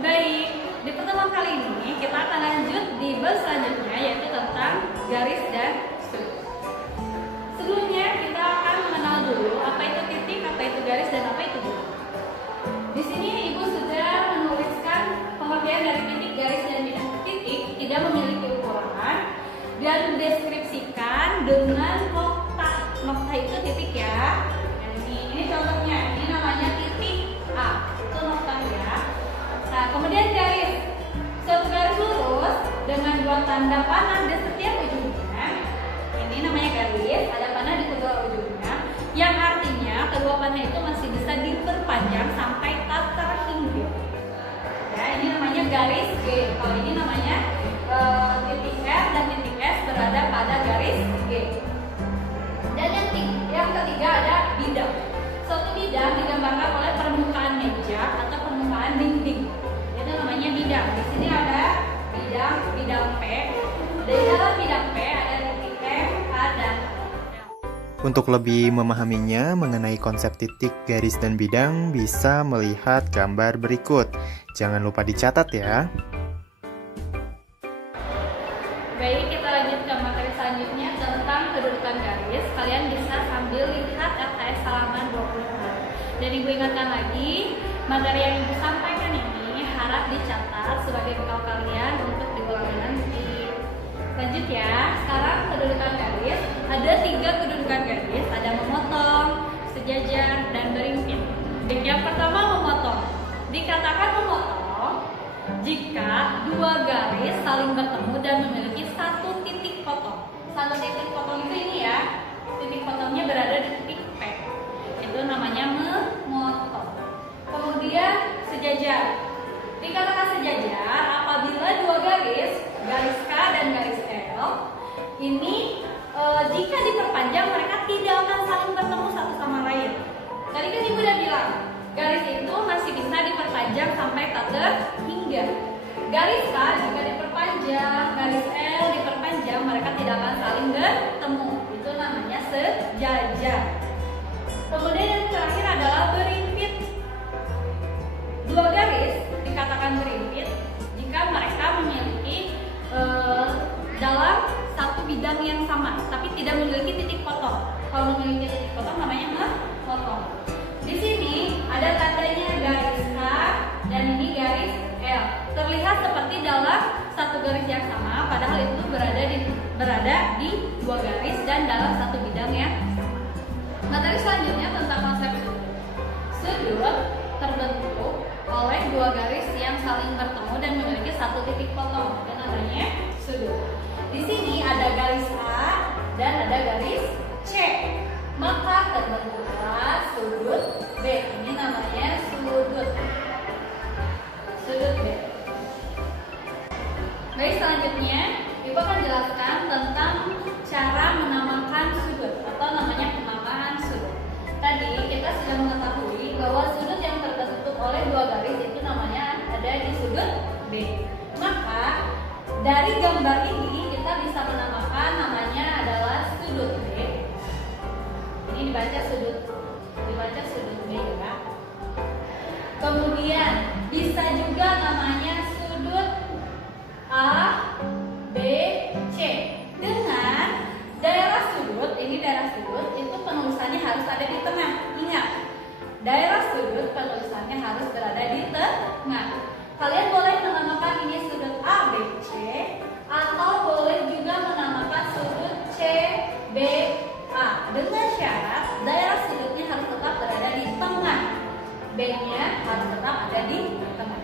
Baik, di pertemuan kali ini kita akan lanjut di bab selanjutnya, yaitu tentang garis dan sudut. Sebelumnya kita akan mengenal dulu apa itu titik, apa itu garis, dan apa itu bulat. Di sini Ibu sudah menuliskan pengertian dari titik, garis, dan bidang. Titik tidak memiliki ukuran dan deskripsikan dengan nokta. Nokta itu titik ya. Ini contohnya, ini namanya titik A, itu noktanya. Nah, kemudian garis, suatu garis lurus dengan dua tanda panah di setiap ujungnya. Ini namanya garis, ada panah di kedua ujungnya, yang artinya kedua panah itu masih bisa diperpanjang sampai tak terhingga. Ya, ini namanya garis G. Kalau ini namanya titik R dan titik S berada pada garis G. Dan yang ketiga ada bidang. Suatu bidang digambarkan oleh permukaan meja atau permukaan dinding. Itu namanya bidang. Di sini ada bidang P. Di dalam bidang P ada titik M, A, dan L. Untuk lebih memahaminya mengenai konsep titik, garis, dan bidang, bisa melihat gambar berikut. Jangan lupa dicatat ya. Baik, kita lanjut ke materi selanjutnya tentang kedudukan garis. Kalian bisa sambil lihat LKS halaman 26. Dan Ibu ingatkan lagi, materi yang Ibu sampaikan ini harap dicatat sebagai bekal kalian untuk diulang nanti. Lanjut ya, sekarang kedudukan garis. Ada 3 kedudukan garis, ada memotong, sejajar, dan berimpit. Yang pertama memotong. Dikatakan memotong jika dua garis saling bertemu dan memiliki satu titik potong. Satu titik potong itu ini ya, titik potongnya berada di titik P. Itu namanya memotong. Kemudian sejajar. Dikatakan sejajar apabila dua garis K dan garis L, ini jika diperpanjang mereka tidak akan saling bertemu satu sama lain. Tadi kan Ibu udah bilang, garis itu masih bisa diperpanjang sampai tak terhingga. Garis K jika diperpanjang, garis L diperpanjang, mereka tidak akan saling bertemu. Itu namanya sejajar. Kemudian yang terakhir adalah berimpit. Dua garis dikatakan berimpit jika mereka memiliki dalam satu bidang yang sama, tapi tidak memiliki titik potong. Kalau memiliki titik potong namanya memotong. Di sini ada tandanya garis K dan ini garis L. Terlihat seperti dalam satu garis yang sama, padahal itu berada di dua garis dan dalam satu bidang yang sama. Materi selanjutnya tentang konsep sudut. Sudut terbentuk oleh dua garis yang saling bertemu dan memiliki satu titik potong. Itu namanya sudut. Di sini ada garis A dan ada garis C. Maka terbentuklah sudut B. Ini namanya sudut B. Baik, selanjutnya Ibu akan jelaskan tentang cara menamakan sudut atau namanya penamaan sudut. Tadi kita sudah mengetahui bahwa sudut yang terbentuk oleh dua garis itu namanya ada di sudut B. Maka dari gambar ini kita bisa menamakan namanya adalah sudut B. Ini dibaca sudut B ya. Kemudian bisa juga namanya sudut A, B, C. Dengan daerah sudut, ini daerah sudut itu penulisannya harus ada di tengah. Ingat, daerah sudut penulisannya harus berada di tengah. Kalian boleh menamakan ini sudut A, B, C, atau boleh juga menamakan sudut C, B, A. Dengan syarat daerah sudutnya harus tetap berada di tengah. B-nya harus tetap ada di tengah.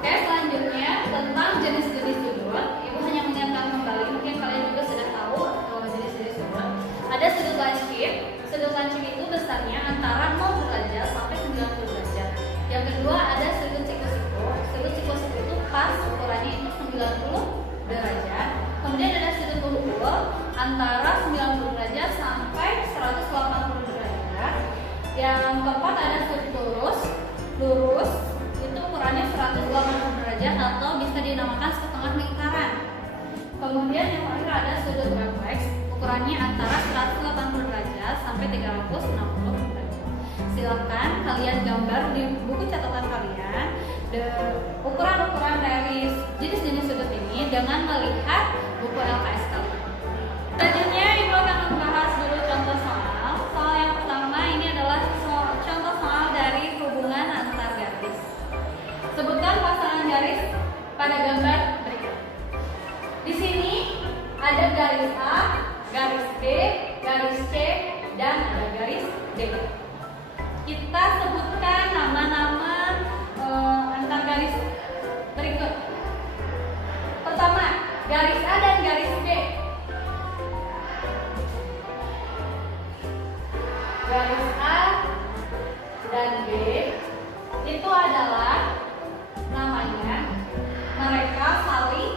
Oke, selanjutnya tentang jenis-jenis sudut. Ibu hanya mengingatkan kembali, mungkin kalian juga sudah tahu jenis-jenis sudut. Ada sudut lancip. Sudut lancip itu besarnya antara 0 derajat sampai 90 derajat. Yang kedua ada sudut siku-siku. Sudut siku-siku itu pas ukurannya itu 90 derajat. Kemudian ada sudut umpul antara 90 derajat sampai 180 derajat. Yang keempat ada sudut lurus itu ukurannya 180 derajat atau bisa dinamakan setengah lingkaran. Kemudian yang terakhir ada sudut refleks, ukurannya antara 180 derajat sampai 360 derajat. Silakan kalian gambar di buku catatan kalian ukuran-ukuran dari jenis-jenis sudut ini dengan melihat buku LKS kalian. Selanjutnya Ibu akan membahas dulu contoh soal. Soal yang pertama ini adalah contoh soal dari hubungan antar garis. Sebutkan pasangan garis pada gambar berikut. Di sini ada garis A, garis B, garis C, dan ada garis D. Kita sebutkan nama-nama antar garis berikut. Pertama, garis A dan garis B. Garis A dan B itu adalah namanya mereka saling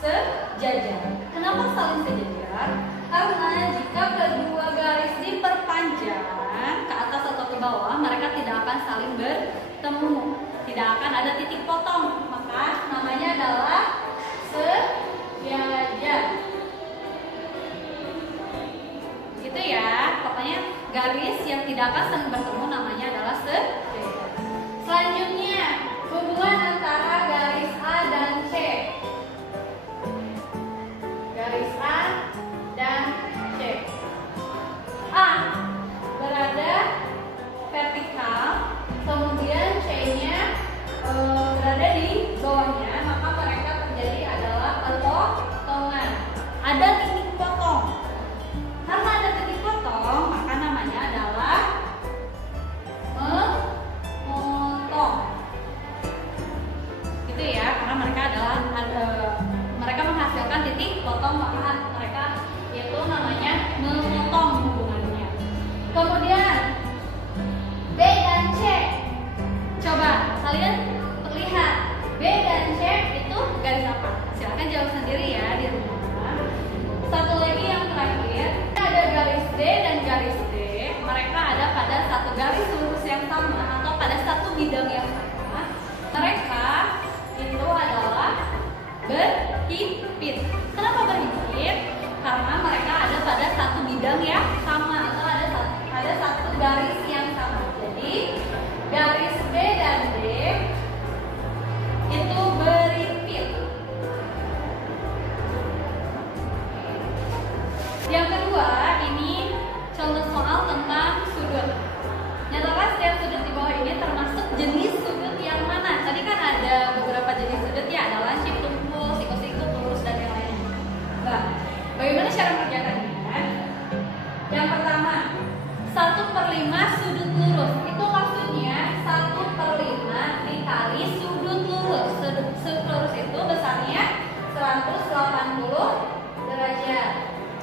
sejajar. Kenapa saling sejajar? Karena jika kedua garis diperpanjang ke atas atau ke bawah, mereka tidak akan saling bertemu, tidak akan ada titik potong, maka namanya adalah sejajar. Gitu ya, pokoknya garis yang tidak akan saling bertemu namanya adalah sejajar. Selanjutnya, hubungan antara garis A dan C. Garis A dan C. A berada vertikal, kemudian C-nya berada di bawahnya, maka mereka terjadi adalah potongan. Ada titik potong. Karena ada titik potong, maka namanya adalah memotong. Gitu ya, karena mereka adalah mereka menghasilkan titik potong, maka mereka itu namanya memotong hubungannya. Kemudian B dan C. Coba kalian lihat B dan C itu garis apa? Silahkan jawab sendiri ya di rumah. Satu lagi yang terakhir, ada garis D dan garis D. Mereka ada pada satu garis lurus yang sama atau pada satu bidang yang sama. Mereka itu adalah berhimpit. Kenapa berhimpit? Karena mereka ada pada satu bidang yang sama atau ada satu garis yang sama. Jadi garis B dan D itu berhimpit. Yang kedua, ini contoh soal tentang sudut. Nyatakan setiap sudut di bawah ini termasuk jenis sudut yang mana? Tadi kan ada beberapa jenis sudut ya, ada lancip, tumpul, siku-siku, lurus, dan yang lainnya. Nah, bagaimana cara mengerjakannya? Yang pertama, 1/5 sudut lurus. Itu maksudnya 1/5 dikali sudut lurus. Sudut lurus itu besarnya 180 derajat.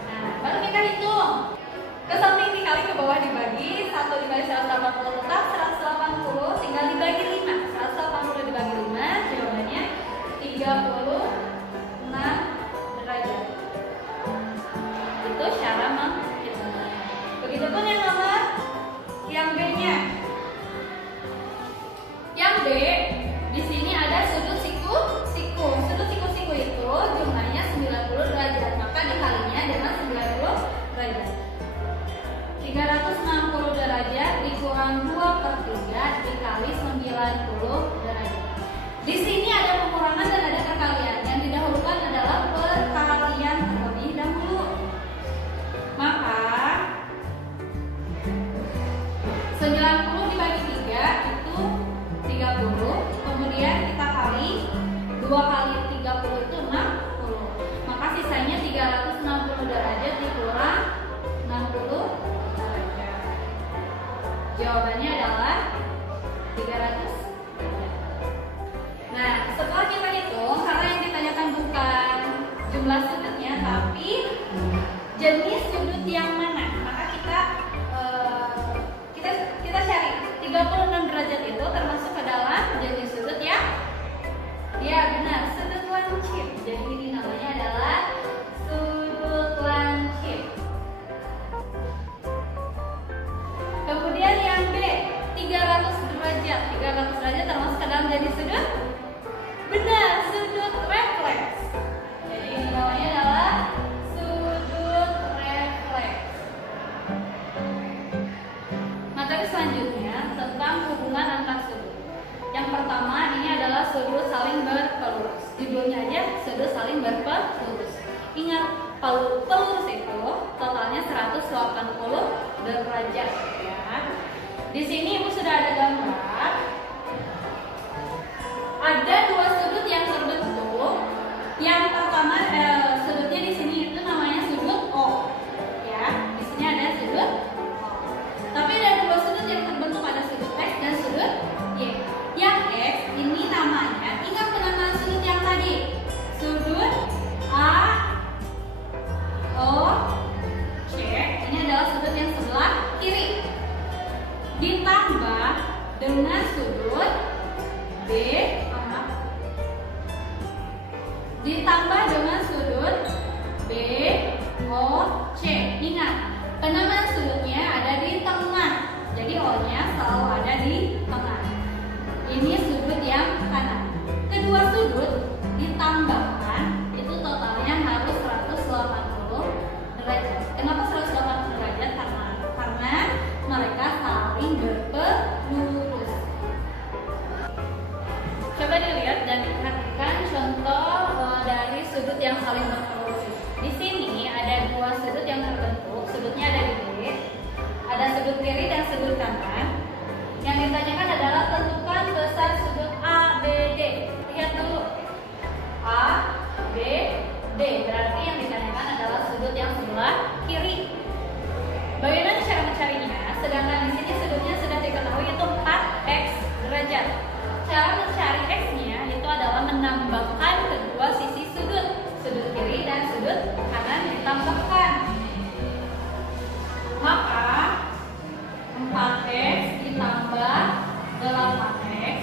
Nah, baru kita hitung. Ke samping dikali ke bawah dibagi, 1 dikali 180 tetap 180, tinggal dibagi 5. 180 dibagi 5, jawabannya 36 derajat. Itu cara menghitungnya. Begitupun yang nomor yang B-nya. Yang B, di sini ada sudut siku-siku. Sudut siku-siku itu jumlahnya 90 derajat, maka dikalinya dengan 90 derajat. 360 derajat dikurang 2/3 dikali 90 derajat. Di sini ada pengurangan dan ada perkalian. Yang didahulukan adalah perkalian terlebih dahulu. Maka 90 dibagi 3 itu 30. Kemudian kita kali 2 kali 30 itu 60. Maka sisanya 360 derajat dikurang 60 derajat. Jawabannya adalah 300. Nah, setelah kita hitung, karena yang ditanyakan bukan jumlah sudutnya, tapi jenis sudut yang mana, maka kita cari 36 derajat itu termasuk ke dalam jenis sudut ya. Ya benar, sudut lancip. Jadi ini namanya adalah sudut lancip. Kemudian yang B, 300 derajat. 300 pertama ini adalah sudut saling berpelurus. Judulnya aja sudut saling berpelurus. Ingat, pelurus itu totalnya 180 derajat ya. Di sini Ibu sudah ada gambar. Ada dua sudut yang terbentuk. Yang pertama sudutnya di sini itu namanya sudut O. Ya, di sini ada sudut O. Tapi ada dua sudut yang terbentuk, ada sudut X dan sudut Y. Yang X ini namanya, ingat penamaan sudut yang tadi, sudut A O C. Ini adalah sudut yang sebelah kiri. Ditambah dengan sudut B, ditambah dengan sudut B O C. Ingat, penamaan sudutnya ada di tengah, jadi O-nya selalu ada di tengah. Ini sudut yang kanan. Kedua sudut ditambahkan itu totalnya harus 180 derajat. Kenapa 180 derajat? Karena mereka saling berpelurus. Coba dilihat dan diperhatikan contoh dari sudut yang saling berpelurus. Di sini ada dua sudut yang terbentuk, sudutnya ada di B, ada sudut kiri dan sudut kanan. Yang ditanyakan adalah tentukan besar sudut A, B, D. Lihat dulu, A, B, D. Berarti yang ditanyakan adalah sudut yang sebelah kiri. Bagaimana cara mencarinya? Sedangkan di sini sudutnya sudah diketahui itu 4x derajat. Cara mencari x-nya itu adalah menambahkan kedua sisi sudut, sudut kiri dan sudut kanan ditambahkan. Maka 4x ditambah 8x,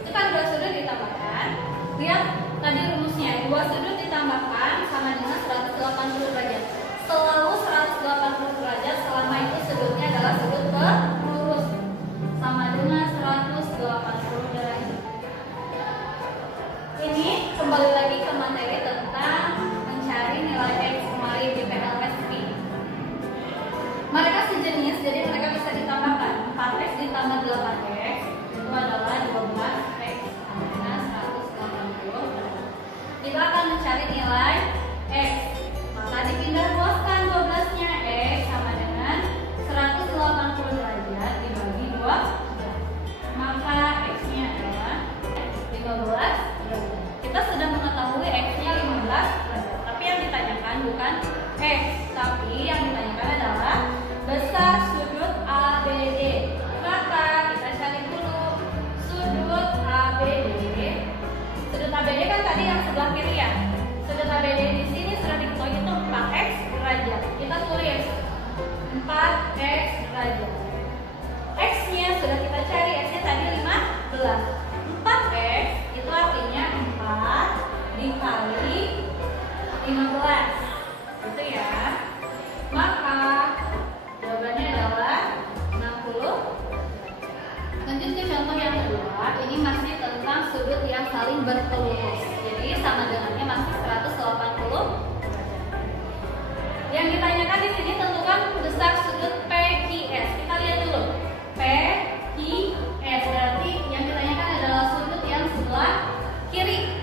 itu kan dua sudut ditambahkan. Lihat tadi rumusnya, dua sudut ditambahkan sama dengan 180 derajat. Selalu 180 derajat selama itu sudutnya adalah sudut pelurus, sama dengan 180 derajat. Ini kembali lagi ke materi tentang mencari nilai X kembali di PLSP. Mereka sejenis, jadi mereka bisa ditambahkan. 4x ditambah 8x itu adalah 12x sama dengan 180 derajat. Kita akan mencari nilai X. Maka dipindah ruaskan 12-nya, X sama dengan 180 derajat dibagi 2. Maka X-nya adalah 15 derajat. Kita sudah mengetahui X-nya 15 derajat. Tapi yang ditanyakan bukan X, tapi yang ditanyakan adalah besar sudut ABD. Maka kita cari dulu sudut ABD. Sudut ABD kan tadi yang sebelah kiri ya. Sudut ABD di sini sudah diketahui itu 4x derajat. Kita tulis 4x derajat. X-nya sudah kita cari, X-nya tadi 15. 4x itu artinya 4 dikali 15. Gitu ya. Maka jawabannya adalah 60. Lanjut ke contoh yang kedua. Ini masih tentang sudut yang saling berpelurus. Jadi sama dengannya masih 180 derajat. Yang ditanyakan di sini tentukan besar sudut PQS. Kita lihat dulu. PQS berarti yang ditanyakan adalah sudut yang sebelah kiri.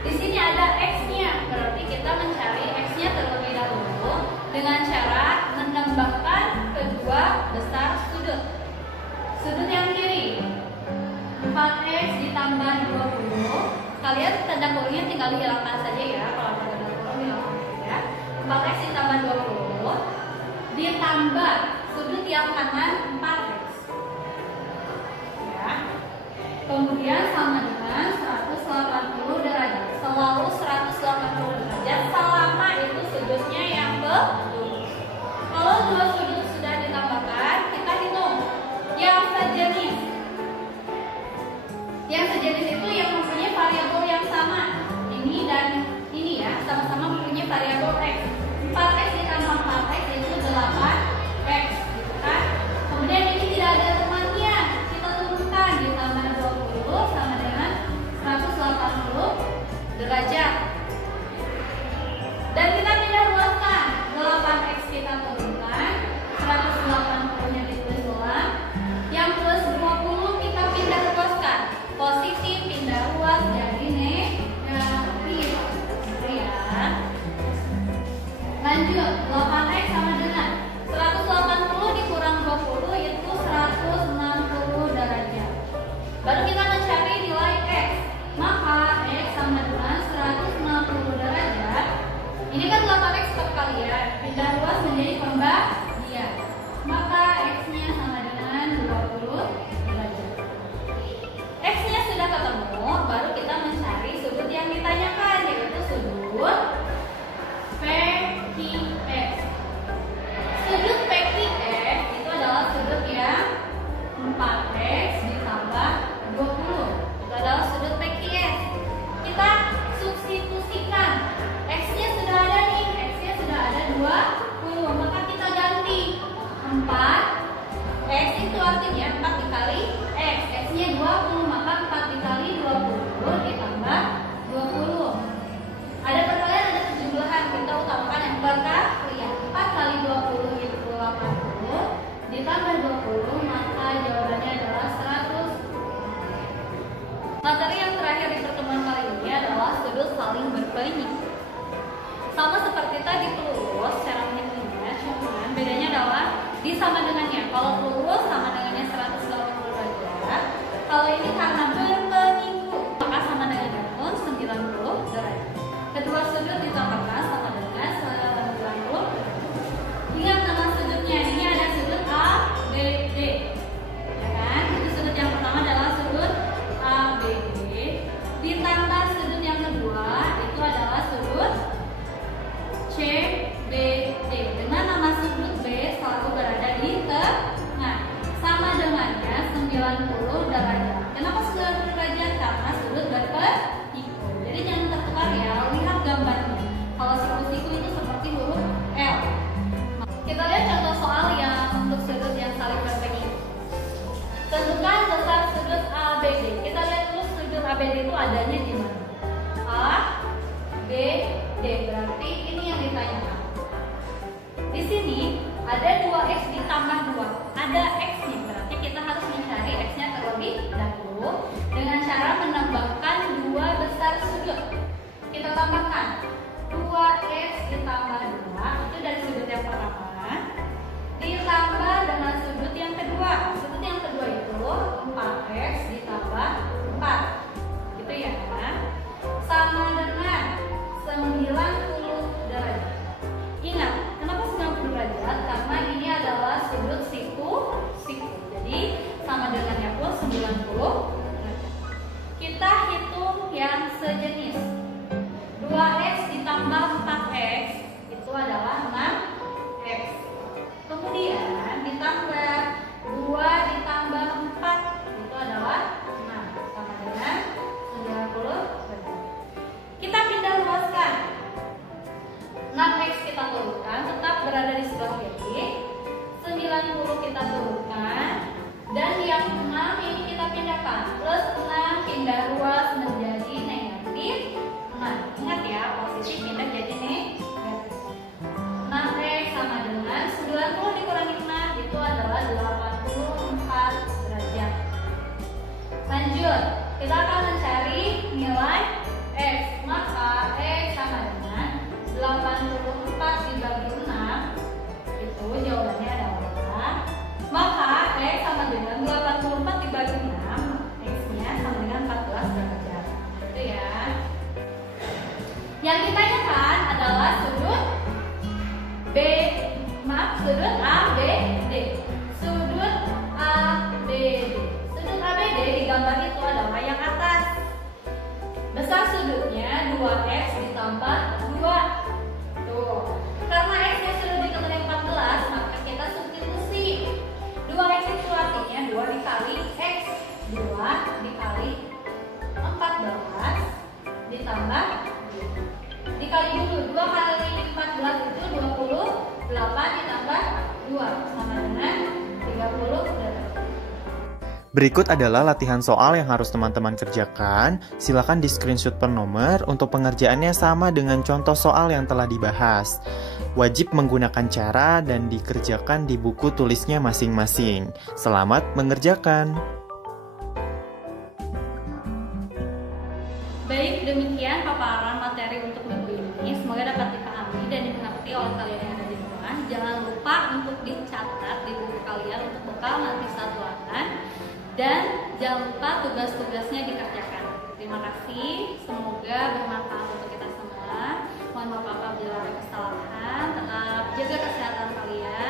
Di sini ada X-nya, berarti kita mencari X-nya terlebih dahulu dengan cara menambahkan kedua besar sudut. Sudut yang kiri 4x ditambah 20. Kalian tanda kurungnya tinggal dihilangkan saja ya. Kalau ada tanda kurung hilangkan saja. 4x ditambah 20 ditambah sudut yang kanan 4x ya. Kemudian sama dengan 180 derajat. Selalu 180 derajat selama itu sudutnya yang pelurus. Kalau dua sudut sudah ditambahkan, kita hitung yang sejenis. Yang sejenis itu yang mempunyai variabel yang sama. Ini dan ini ya, sama-sama mempunyai variabel X. 4x ditambah 4x itu 8x gitu kan. Kemudian ini tidak ada temannya, kita turunkan ditambah 20 sama dengan 180 derajat. Dan kita pindah ruaskan, 8x kita turunkan, 180 nya ditulis ulang. Yang plus 20 kita pindah ruaskan, posisi saling berpenyikut. Sama seperti tadi pelurus cara menghitungnya, cuman bedanya adalah di sama dengannya. Kalau pelurus sama dengannya 180 derajat. Kalau ini karena berpenyikut, maka sama dengannya pun 90 derajat. Kedua sudut ditambahkan sama dengan 90 derajat. Ingat nama sudutnya, ini ada sudut A, B, D. Ya kan? Itu sudut yang pertama adalah sudut A, B, D. Ditambah sudut yang kedua itu adalah sudut C, B, D. Dengan nama sudut B selalu berada di tengah. Sama dengannya 90 derajat. Kenapa 90 derajat? Karena sudut berpenyikut. Jadi jangan tertukar ya, lihat gambarnya. Kalau siku-siku itu seperti huruf L. Kita lihat contoh soal yang untuk sudut yang saling berpenyikut. Tentukan besar sudut ABD. Kita lihat dulu sudut ABD itu adanya di mana? A, B, D. Berarti ini yang ditanyakan. Di sini ada 2x ditambah 2. Ada x-nya, berarti kita harus mencari x-nya terlebih dahulu dengan cara menambahkan 2 besar sudut. Kita tambahkan 2x ditambah 2, itu dari sudut yang pertama, ditambah dengan sudut yang kedua. Sudut yang kedua itu 4x ditambah 4. Gitu ya kan? Sama dengan 90 derajat. Ingat, kenapa 90 derajat? Karena ini adalah sudut siku-siku. Jadi sama dengannya pun 90 derajat. Kita hitung yang sejenis. 2x ditambah 4x itu adalah 6x. Kemudian ditambah 2 ditambah 4 itu adalah 6, sama dengan 90 derajat. Kita pindah luaskan. 6x kita turunkan, tetap berada di sebelah kiri. 90 kita turunkan, dan yang 6 ini kita pindahkan. Plus 6 pindah luas menjadi negatif 6. Ingat ya, positif pindah jadi negatif. 6x sama dengan 90 dikurangi 6 itu adalah 84 derajat. Lanjut, kita akan mencari nilai x. Maka x sama dengan 84 dibagi 6. Itu jawabannya adalah, maka x sama dengan 84 dibagi 6, x-nya sama dengan 14 derajat. Itu ya. Yang ditanyakan adalah sudut sudut ABD. Sudut ABD. Sudut ABD di gambar itu adalah yang atas. Besar sudutnya 2x ditambah 2. Tuh. Karena x-nya sudah dikali 14, maka kita substitusi. 2x itu artinya 2 dikali x. 2 dikali 14 ditambah 2. Dikali dulu, 2 kali 14 itu 28 ditambah 2 sama dengan 30 derajat. Berikut adalah latihan soal yang harus teman-teman kerjakan. Silakan di screenshot per nomor untuk pengerjaannya sama dengan contoh soal yang telah dibahas. Wajib menggunakan cara dan dikerjakan di buku tulisnya masing-masing. Selamat mengerjakan. Baik, demikian paparan materi untuk minggu ini. Semoga dapat dipahami dan dimengerti oleh kalian yang ada di rumah. Jangan lupa untuk dicatat di buku kalian untuk bekal nanti saat ulangan. Dan jangan lupa tugas-tugasnya dikerjakan. Terima kasih, semoga bermanfaat untuk kita semua. Mohon maaf apabila ada kesalahan. Tetap jaga kesehatan kalian.